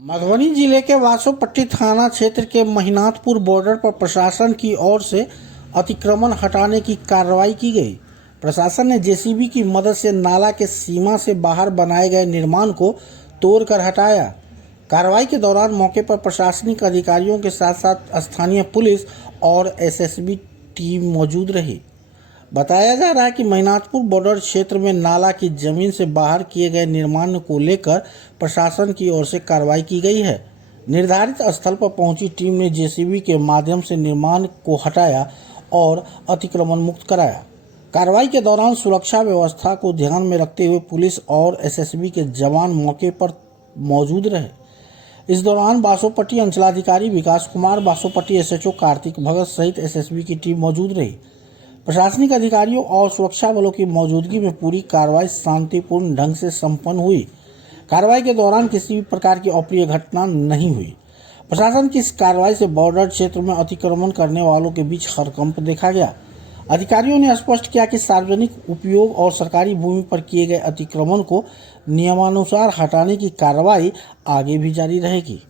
मधुबनी जिले के वासोपट्टी थाना क्षेत्र के महिनाथपुर बॉर्डर पर प्रशासन की ओर से अतिक्रमण हटाने की कार्रवाई की गई। प्रशासन ने जेसीबी की मदद से नाला के सीमा से बाहर बनाए गए निर्माण को तोड़कर हटाया। कार्रवाई के दौरान मौके पर प्रशासनिक अधिकारियों के साथ साथ स्थानीय पुलिस और एसएसबी टीम मौजूद रही। बताया जा रहा है कि महिनाथपुर बॉर्डर क्षेत्र में नाला की जमीन से बाहर किए गए निर्माण को लेकर प्रशासन की ओर से कार्रवाई की गई है। निर्धारित स्थल पर पहुंची टीम ने जेसीबी के माध्यम से निर्माण को हटाया और अतिक्रमण मुक्त कराया। कार्रवाई के दौरान सुरक्षा व्यवस्था को ध्यान में रखते हुए पुलिस और एसएसबी के जवान मौके पर मौजूद रहे। इस दौरान बासोपट्टी अंचलाधिकारी विकास कुमार, बासोपट्टी एसएचओ कार्तिक भगत सहित एसएसबी की टीम मौजूद रही। प्रशासनिक अधिकारियों और सुरक्षा बलों की मौजूदगी में पूरी कार्रवाई शांतिपूर्ण ढंग से संपन्न हुई। कार्रवाई के दौरान किसी भी प्रकार की अप्रिय घटना नहीं हुई। प्रशासन की इस कार्रवाई से बॉर्डर क्षेत्र में अतिक्रमण करने वालों के बीच हड़कंप देखा गया। अधिकारियों ने स्पष्ट किया कि सार्वजनिक उपयोग और सरकारी भूमि पर किए गए अतिक्रमण को नियमानुसार हटाने की कार्रवाई आगे भी जारी रहेगी।